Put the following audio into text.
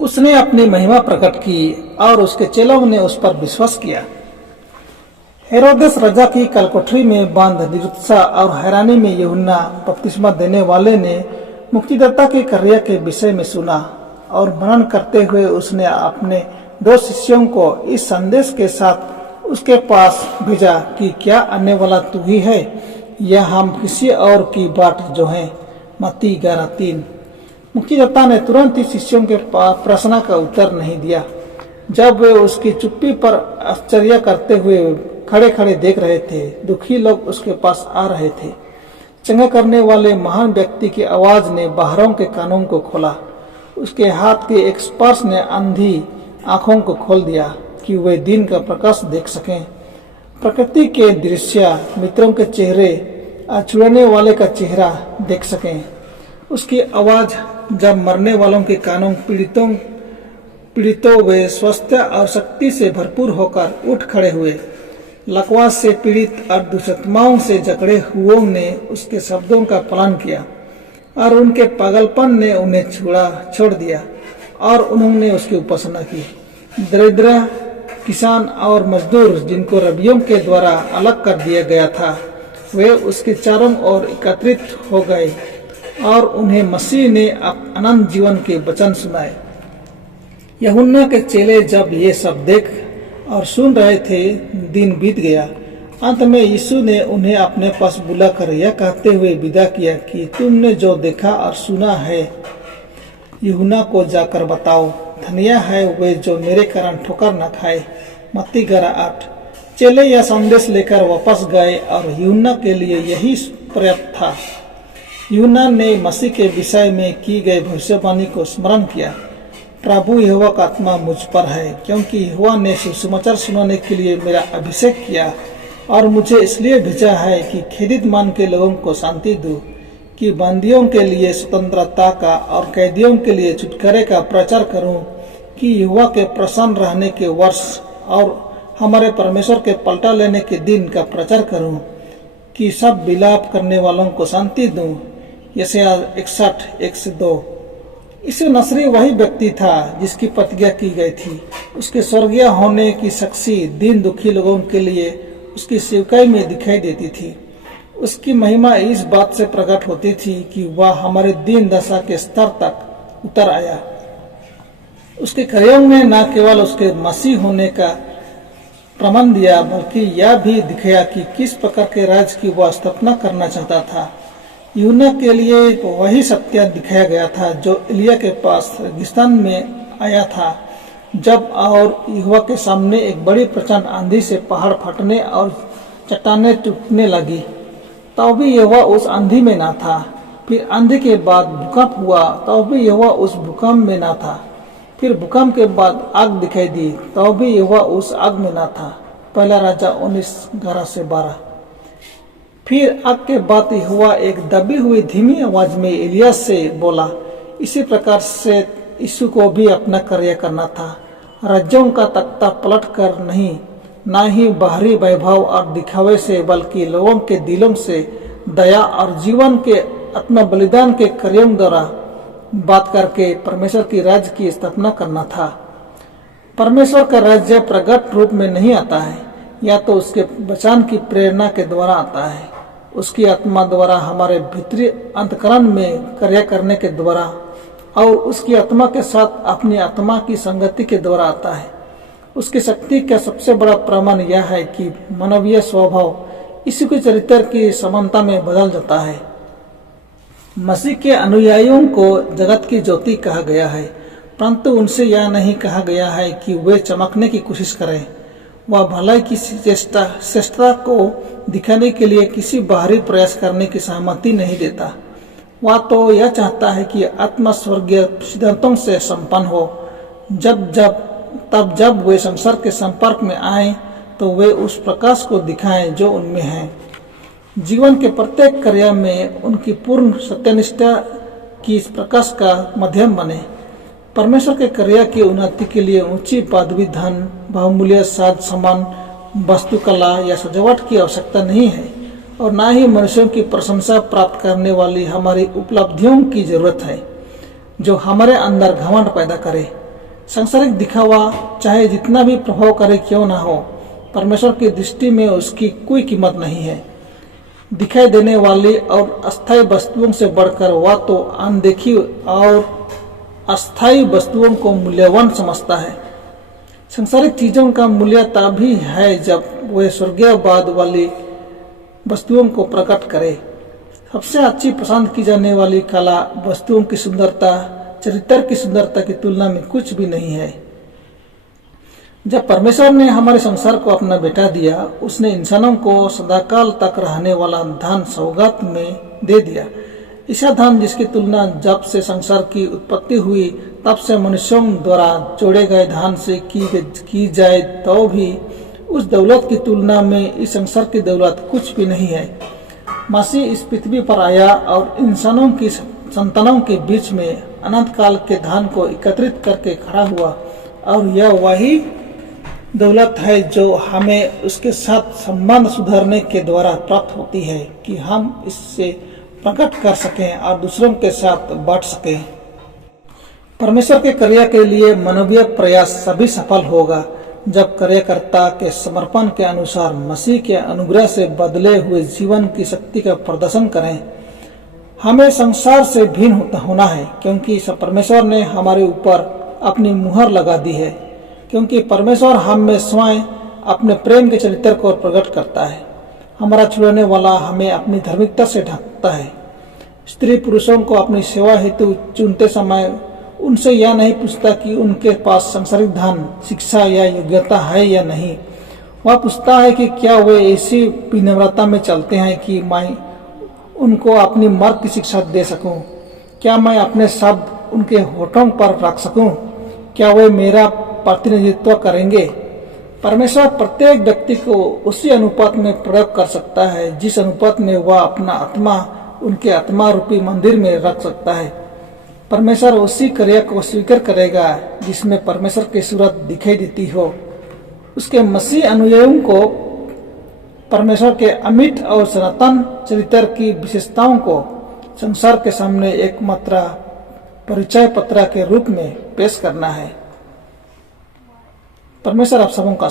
उसने अपनी महिमा प्रकट की और उसके चेलों ने उस पर विश्वास किया। हेरोदेस राजा की कलकोठरी में बंद निरुत्साह और हैरानी में यूहन्ना बपतिस्मा देने वाले ने मुक्तिदाता के कार्य के विषय में सुना और मनन करते हुए उसने अपने 2 शिष्यों को इस संदेश के साथ उसके पास भेजा कि क्या आने वाला तू ही है या हम किसी और की बाट जो है। मत्ती 11:3। मुक्तिदाता ने तुरंत ही शिष्यों के प्रश्न का उत्तर नहीं दिया। जब वे उसकी चुप्पी पर आश्चर्य करते हुए खड़े खड़े देख रहे थे, दुखी लोग उसके पास आ रहे थे। चंगा करने वाले महान व्यक्ति की आवाज ने बाहरों के कानों को खोला। उसके हाथ के एक स्पर्श ने अंधी आंखों को खोल दिया कि वे दिन का प्रकाश देख सकें, प्रकृति के दृश्य, मित्रों के चेहरे, छुड़ाने वाले का चेहरा देख सकें। उसकी आवाज जब मरने वालों के कानों पीड़ितों वे स्वस्थ और शक्ति से भरपूर होकर उठ खड़े हुए। लकवा से पीड़ित और दुष्टात्माओं से जकड़े हुओं ने उसके शब्दों का पालन किया और उनके पागलपन ने उन्हें छोड़ दिया और उन्होंने उसकी उपासना की। दरिद्र, किसान और मजदूर जिनको रबियों के द्वारा अलग कर दिया गया था, वे उसके चारों ओर एकत्रित हो गए और उन्हें मसीह ने अनंत जीवन के वचन सुनाए। यूहन्ना के चेले जब ये सब देख और सुन रहे थे, दिन बीत गया। अंत में यीशु ने उन्हें अपने पास बुलाकर यह कहते हुए विदा किया कि तुमने जो देखा और सुना है यूहन्ना को जाकर बताओ। धन्य है वे जो मेरे कारण ठोकर न खाए। मत्ती 11:8। चेले यह संदेश लेकर वापस गए और यूहन्ना के लिए यही पर्याप्त था। यूहन्ना ने मसीह के विषय में की गई भविष्यवाणी को स्मरण किया। प्रभु यहोवा का आत्मा मुझ पर है, क्योंकि यहोवा ने सुसमाचार सुनाने के लिए मेरा अभिषेक किया और मुझे इसलिए भेजा है कि खेदित मन के लोगों को शांति दूं, कि बंदियों के लिए स्वतंत्रता का और कैदियों के लिए छुटकारे का प्रचार करूं, कि यहोवा के प्रसन्न रहने के वर्ष और हमारे परमेश्वर के पलटा लेने के दिन का प्रचार करूं, कि सब विलाप करने वालों को शांति दूं। यशायाह 61:1-2। इसे नसरी वही व्यक्ति था जिसकी प्रतिज्ञा की गई थी। उसके स्वर्गीय होने की साक्षी दीन दुखी लोगों के लिए उसकी सेवकाई में दिखाई देती थी। उसकी महिमा इस बात से प्रकट होती थी कि वह हमारे दीन दशा के स्तर तक उतर आया। उसके कार्यों में न केवल उसके मसीह होने का प्रमाण दिया, बल्कि यह भी दिखाया कि किस प्रकार के राज्य की वह स्थापना करना चाहता था। यूहन्ना के लिए वही सत्य दिखाया गया था जो एलिया के पास रेगिस्तान में आया था, जब और यहोवा के सामने एक बड़ी प्रचंड आंधी से पहाड़ फटने और चट्टानें टूटने लगी। तब भी यहोवा उस आंधी में ना था। फिर आंधी के बाद भूकंप हुआ, तब भी यहोवा उस भूकंप में ना था। फिर भूकंप के बाद आग दिखाई दी, तब भी यहोवा उस आग में ना था। पहला राजा 19:11-12। फिर आग के बाद यहोवा एक दबी हुई धीमी आवाज में एलिया से बोला। इसी प्रकार से यीशु को भी अपना कार्य करना था। राज्यों का तख्ता पलट कर नहीं, न ही बाहरी वैभव और दिखावे से, बल्कि लोगों के दिलों से दया और जीवन के आत्म बलिदान के कार्यों द्वारा बात करके परमेश्वर की राज्य की स्थापना करना था। परमेश्वर का राज्य प्रकट रूप में नहीं आता है, या तो उसके वचन की प्रेरणा के द्वारा आता है, उसकी आत्मा द्वारा हमारे भीतरी अंतकरण में कार्य करने के द्वारा, और उसकी आत्मा के साथ अपनी आत्मा की संगति के द्वारा आता है। उसकी शक्ति का सबसे बड़ा प्रमाण यह है कि मानवीय स्वभाव इसी के चरित्र की समानता में बदल जाता है। मसीह के अनुयायियों को जगत की ज्योति कहा गया है, परंतु उनसे यह नहीं कहा गया है कि वे चमकने की कोशिश करें। वह भलाई की श्रेष्ठता को दिखाने के लिए किसी बाहरी प्रयास करने की सहमति नहीं देता। वह तो यह चाहता है कि आत्मा स्वर्गीय सिद्धांतों से संपन्न हो। जब वे संसार के संपर्क में आए तो वे उस प्रकाश को दिखाएं जो उनमें है। जीवन के प्रत्येक कार्य में उनकी पूर्ण सत्यनिष्ठा की इस प्रकाश का माध्यम बने। परमेश्वर के कार्य की उन्नति के लिए ऊंची पदवी, धन, बहुमूल्य साज सामान, वास्तुकला या सजावट की आवश्यकता नहीं है, और न ही मनुष्यों की प्रशंसा प्राप्त करने वाली हमारी उपलब्धियों की जरूरत है जो हमारे अंदर घमंड पैदा करे। सांसारिक दिखावा चाहे जितना भी प्रभाव करे क्यों ना हो, परमेश्वर की दृष्टि में उसकी कोई कीमत नहीं है। दिखाई देने वाली और अस्थायी वस्तुओं से बढ़कर वह तो अनदेखी और अस्थायी वस्तुओं को मूल्यवान समझता है। सांसारिक चीजों का मूल्य तभी है जब वे स्वर्गीयवाद वाली वस्तुओं को प्रकट करे। सबसे अच्छी पसंद की जाने वाली कला वस्तुओं की सुंदरता, चरित्र की सुंदरता की तुलना में कुछ भी नहीं है। जब परमेश्वर ने हमारे संसार को अपना बेटा दिया, उसने इंसानों को सदाकाल तक रहने वाला धन सौगात में दे दिया। ऐसा धन जिसकी तुलना जब से संसार की उत्पत्ति हुई तब से मनुष्यों द्वारा जोड़े गए धन से की जाए तो भी उस दौलत की तुलना में इस संसार की दौलत कुछ भी नहीं है। मसीह इस पृथ्वी पर आया और इंसानों की संतानों के बीच में अनंत काल के धन को एकत्रित करके खड़ा हुआ, और यह वही दौलत है जो हमें उसके साथ संबंध सुधारने के द्वारा प्राप्त होती है कि हम इससे प्रकट कर सकें और दूसरों के साथ बांट सकें। परमेश्वर के कार्य के लिए मानवीय प्रयास सभी सफल होगा जब कार्यकर्ता के समर्पण के अनुसार मसीह के अनुग्रह से बदले हुए जीवन की शक्ति का प्रदर्शन करें। हमें संसार से भिन्न होना है क्योंकि परमेश्वर ने हमारे ऊपर अपनी मुहर लगा दी है, क्योंकि परमेश्वर हम में स्वयं अपने प्रेम के चरित्र को प्रकट करता है। हमारा छुड़ाने वाला हमें अपनी धार्मिकता से ढकता है। स्त्री पुरुषों को अपनी सेवा हेतु चुनते समय उनसे यह नहीं पूछता कि उनके पास सांसारिक धन, शिक्षा या योग्यता है या नहीं। वह पूछता है कि क्या वे ऐसी विनम्रता में चलते हैं कि मैं उनको अपनी मर्द की शिक्षा दे सकूं। क्या मैं अपने शब्द उनके होठों पर रख सकूं। क्या वे मेरा प्रतिनिधित्व करेंगे। परमेश्वर प्रत्येक व्यक्ति को उसी अनुपात में प्रयोग कर सकता है जिस अनुपात में वह अपना आत्मा उनके आत्मा रूपी मंदिर में रख सकता है। परमेश्वर उसी कार्य को स्वीकार करेगा जिसमें परमेश्वर की सूरत दिखाई देती हो। उसके मसीह अनुयायियों को परमेश्वर के अमिट और सनातन चरित्र की विशेषताओं को संसार के सामने एकमात्र परिचय पत्र के रूप में पेश करना है। परमेश्वर आप सबों का